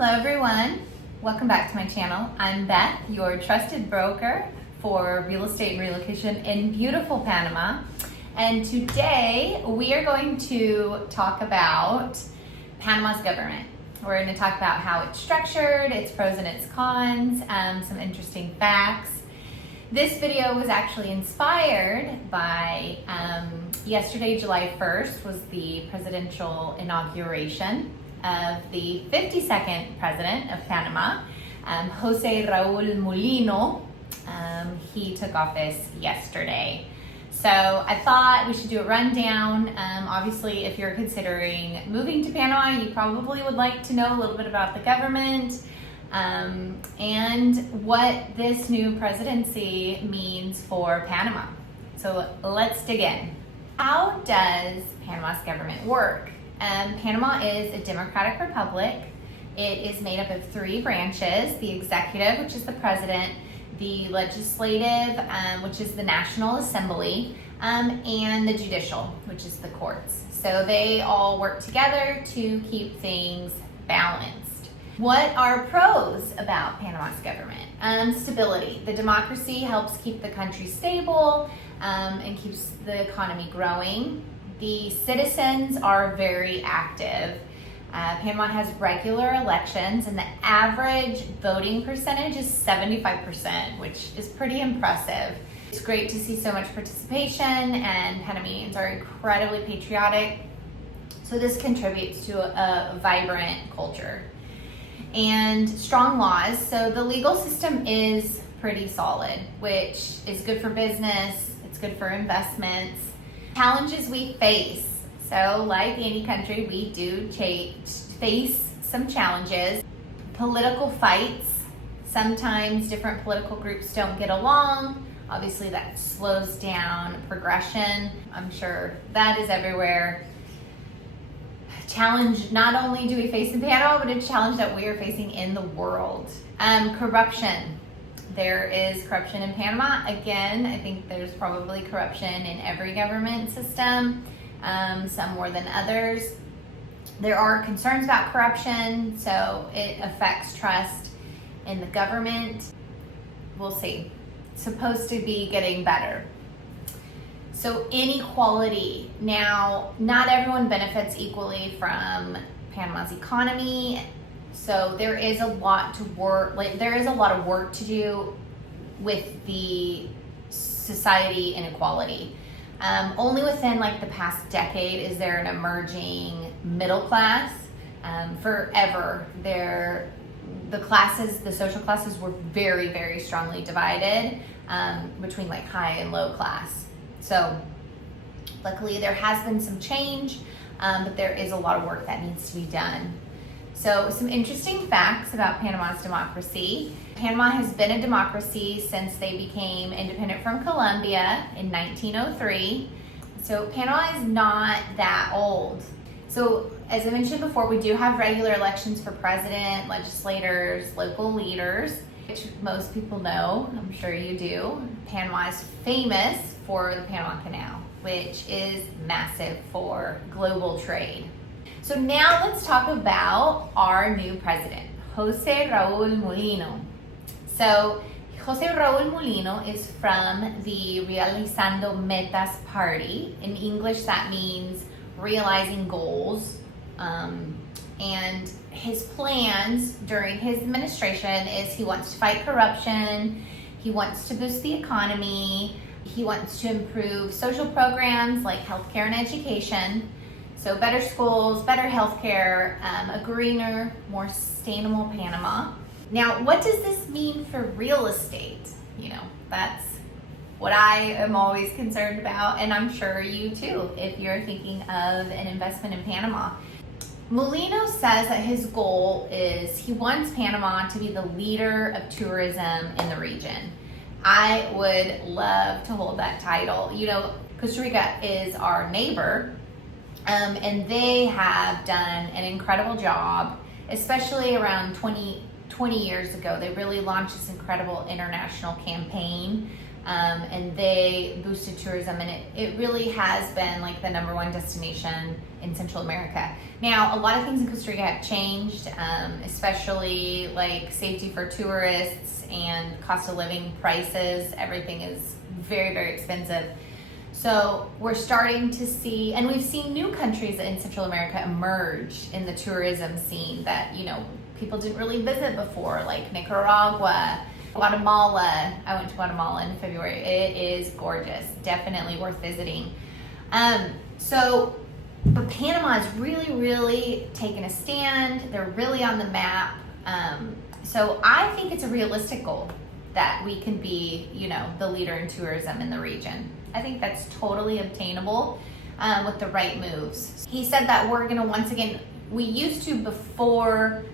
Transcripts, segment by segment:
Hello everyone, welcome back to my channel. I'm Beth, your trusted broker for real estate and relocation in beautiful Panama. And today we are going to talk about Panama's government. We're going to talk about how it's structured, its pros and its cons, some interesting facts. This video was actually inspired by yesterday, July 1st, was the presidential inauguration of the 52nd president of Panama, José Raúl Mulino. He took office yesterday. So I thought we should do a rundown. Obviously, if you're considering moving to Panama, you probably would like to know a little bit about the government and what this new presidency means for Panama. So let's dig in. How does Panama's government work? Panama is a democratic republic. It is made up of three branches: the executive, which is the president, the legislative, which is the National Assembly, and the judicial, which is the courts. So they all work together to keep things balanced. What are pros about Panama's government? Stability. The democracy helps keep the country stable and keeps the economy growing. The citizens are very active. Panama has regular elections, and the average voting percentage is 75%, which is pretty impressive. It's great to see so much participation, and Panamanians are incredibly patriotic. So this contributes to a vibrant culture. And strong laws. So the legal system is pretty solid, which is good for business. It's good for investments. Challenges we face. So like any country, we do face some challenges. Political fights. Sometimes different political groups don't get along. Obviously that slows down progression. I'm sure that is everywhere. Challenge not only do we face in Panama, but a challenge that we are facing in the world. Corruption. There is corruption in Panama. Again, I think there's probably corruption in every government system, some more than others. There are concerns about corruption, so it affects trust in the government. We'll see. It's supposed to be getting better. So inequality. Now, not everyone benefits equally from Panama's economy. So there is a lot to work, there is a lot of work to do with the society inequality. Only within the past decade is there an emerging middle class. Forever, the social classes were very, very strongly divided between high and low class. So luckily there has been some change, but there is a lot of work that needs to be done. So some interesting facts about Panama's democracy. Panama has been a democracy since they became independent from Colombia in 1903. So Panama is not that old. So as I mentioned before, we do have regular elections for president, legislators, local leaders, which most people know, I'm sure you do. Panama is famous for the Panama Canal, which is massive for global trade. So now let's talk about our new president, José Raúl Mulino. So José Raúl Mulino is from the Realizando Metas party. In English, that means realizing goals. And his plans during his administration is he wants to fight corruption, he wants to boost the economy, he wants to improve social programs like healthcare and education. So better schools, better healthcare, a greener, more sustainable Panama. Now, what does this mean for real estate? That's what I am always concerned about, and I'm sure you too, if you're thinking of an investment in Panama. Mulino says that his goal is he wants Panama to be the leader of tourism in the region. I would love to hold that title. Costa Rica is our neighbor, and they have done an incredible job, especially around 20 years ago. They really launched this incredible international campaign and they boosted tourism, and it really has been like the number one destination in Central America. Now, a lot of things in Costa Rica have changed, especially like safety for tourists and cost of living prices. Everything is very, very expensive. So we're starting to see, and we've seen new countries in Central America emerge in the tourism scene that, you know, people didn't really visit before, like Nicaragua, Guatemala. I went to Guatemala in February. It is gorgeous. Definitely worth visiting. But Panama is really, really taking a stand. They're really on the map. So I think it's a realistic goal that we can be, you know, the leader in tourism in the region. I think that's totally obtainable with the right moves. He said that we're gonna once again, we used to before,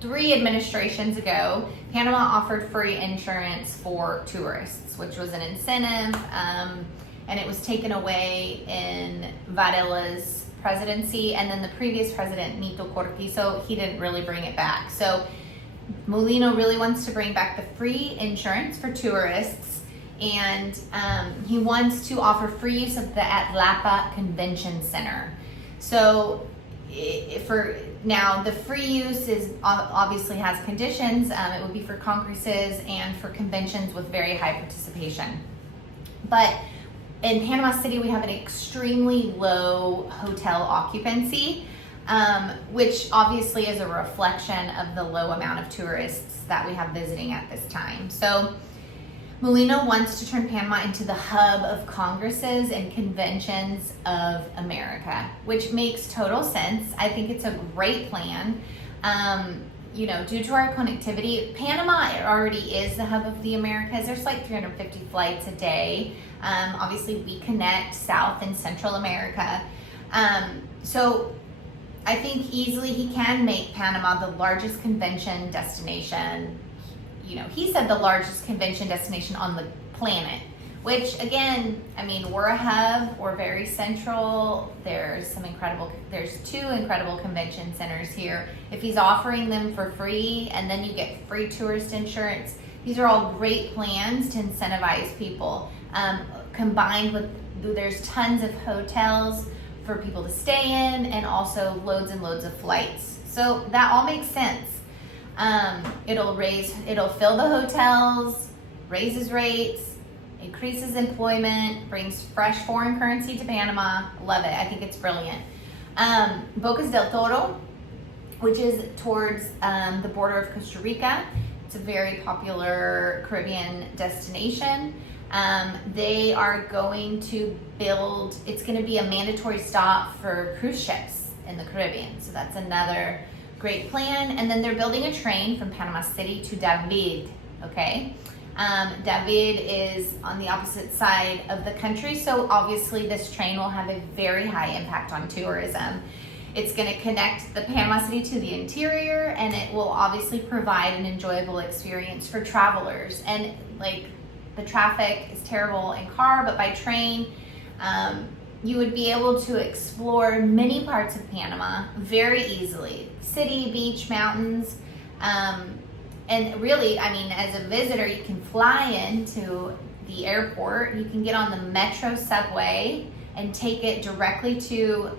3 administrations ago, Panama offered free insurance for tourists, which was an incentive, and it was taken away in Varela's presidency, and then the previous president, Nito Cortizo, he didn't really bring it back. So Mulino really wants to bring back the free insurance for tourists, and he wants to offer free use of the Atlapa Convention Center. So for now, the free use is obviously has conditions. It would be for congresses and for conventions with very high participation. But in Panama City, we have an extremely low hotel occupancy, which obviously is a reflection of the low amount of tourists that we have visiting at this time. So Mulino wants to turn Panama into the hub of congresses and conventions of America, which makes total sense. I think it's a great plan. You know, due to our connectivity, Panama already is the hub of the Americas. There's like 350 flights a day. Obviously, we connect South and Central America. So I think easily he can make Panama the largest convention destination. You know, he said the largest convention destination on the planet, which again, I mean, we're a hub, we're very central. There's 2 incredible convention centers here. If he's offering them for free and then you get free tourist insurance, these are all great plans to incentivize people. Combined with, there's tons of hotels for people to stay in and also loads and loads of flights. So that all makes sense. It'll fill the hotels, raises rates, increases employment, brings fresh foreign currency to Panama. Love it. I think it's brilliant. Bocas del Toro, which is towards the border of Costa Rica. It's a very popular Caribbean destination. They are going to build, it's going to be a mandatory stop for cruise ships in the Caribbean. So that's another great plan. And then they're building a train from Panama City to David, okay? David is on the opposite side of the country, so obviously this train will have a very high impact on tourism. It's going to connect the Panama City to the interior, and it will obviously provide an enjoyable experience for travelers. And like, the traffic is terrible in car, but by train, you would be able to explore many parts of Panama very easily. City, beach, mountains, and really, I mean, as a visitor, you can fly into the airport, you can get on the metro subway and take it directly to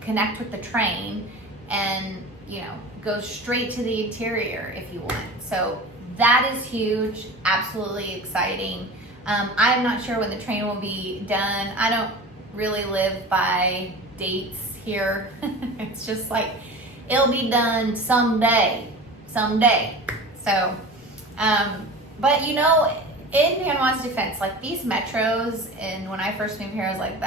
connect with the train and, you know, go straight to the interior if you want. So that is huge, absolutely exciting. I'm not sure when the train will be done. I don't really live by dates here. It's just like, it'll be done someday. So, but you know, in Panama's defense, like these metros, and when I first moved here, I was like,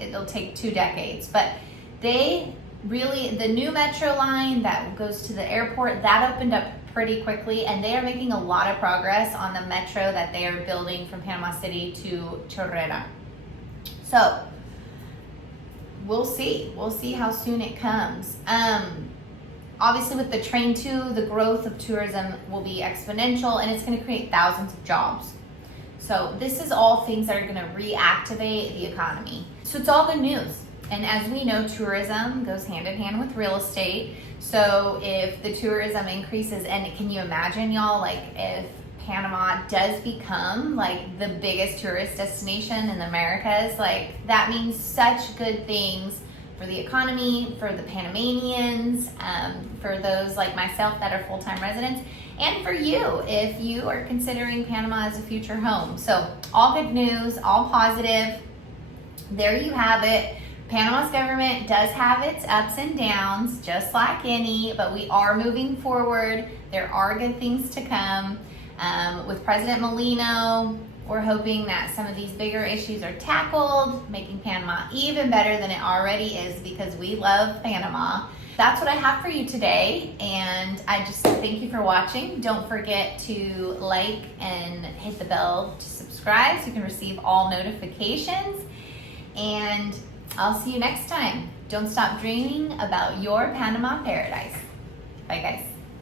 it'll take 2 decades, but they really, the new metro line that goes to the airport, that opened up pretty quickly, and they are making a lot of progress on the metro that they are building from Panama City to Chorrera. So we'll see how soon it comes. Obviously with the train too, the growth of tourism will be exponential, and it's going to create thousands of jobs. So this is all things that are going to reactivate the economy. So it's all good news. And as we know, tourism goes hand in hand with real estate. So if the tourism increases, and can you imagine, y'all, like if Panama does become like the biggest tourist destination in the Americas, like that means such good things for the economy, for the Panamanians, for those like myself that are full-time residents, and for you if you are considering Panama as a future home. So all good news, all positive. There you have it. Panama's government does have its ups and downs, just like any, but we are moving forward. There are good things to come. With President Mulino, we're hoping that some of these bigger issues are tackled, making Panama even better than it already is, because we love Panama. That's what I have for you today, and I just thank you for watching. Don't forget to like and hit the bell to subscribe so you can receive all notifications. And I'll see you next time. Don't stop dreaming about your Panama paradise. Bye, guys.